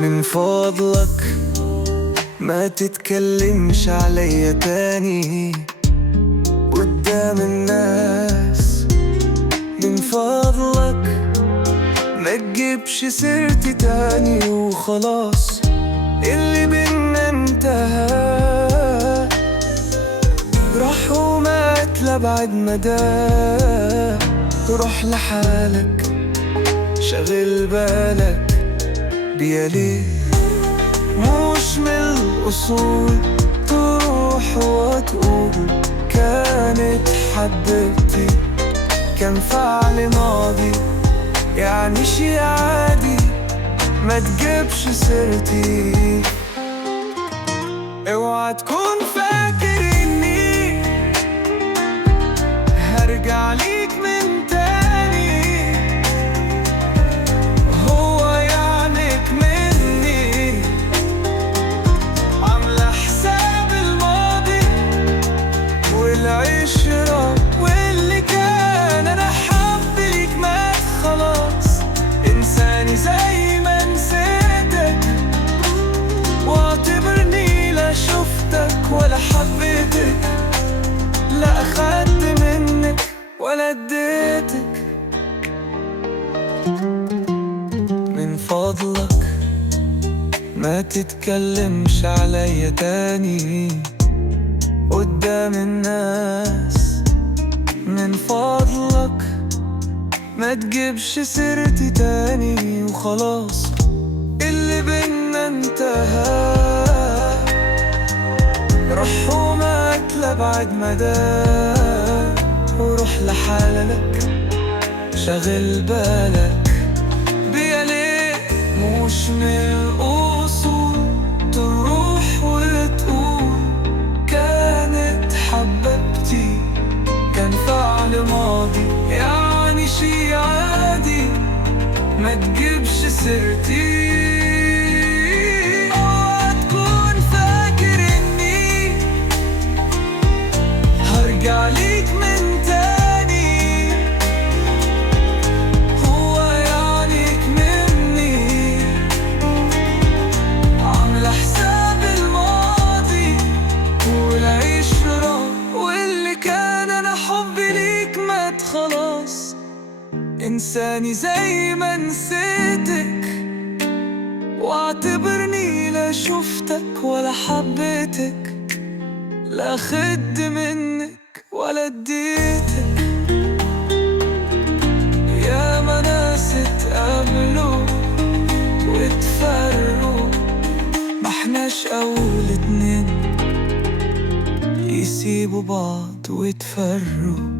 من فضلك ما تتكلمش عليا تاني قدام الناس. من فضلك ما تجيبش سيرتي تاني وخلاص، اللي بينا انتهى. راح ومات لأبعد مدى، روح لحالك شغل بالك بيا ليه. مش من الأصول تروح وتقول كانت حبيبتي، كان فعل ماضي يعني شي عادي، ما تجيبش سيرتي. اوعى تكون فاكر اني هرجع ليك من تاني، هو يعنيك مني عاملة حساب الماضي والعشرة واللي كان. انا حب ليك مات خلاص، انساني زي ما نسيتك، واعتبرني لا شفتك ولا حبيتك، لا أخدت منك ولا اديتك. من فضلك ما تتكلمش عليا تاني قدام الناس. من فضلك ما تجيبش سيرتي تاني وخلاص، اللي بينا انتهى. روح ومات لأبعد مدى، وروح لحالك شغل بالك بيا ليه. مش من الأصول تروح وتقول كانت حبيبتي، كان فعل ماضي يعني شي عادي، ما تجيبش سيرتي. اوعى تكون فاكر اني هرجع ليك من تاني، هو يعنيك مني عاملة حساب الماضي والعشرة واللي كان. انا حبي ليك مات خلاص، انساني زي ما نسيتك، واعتبرني لا شفتك ولا حبيتك، لا خد منك ولا اديتك. يا ما ناس اتقابلوا واتفرقوا، ما احناش اول اتنين يسيبوا بعض ويتفرقوا.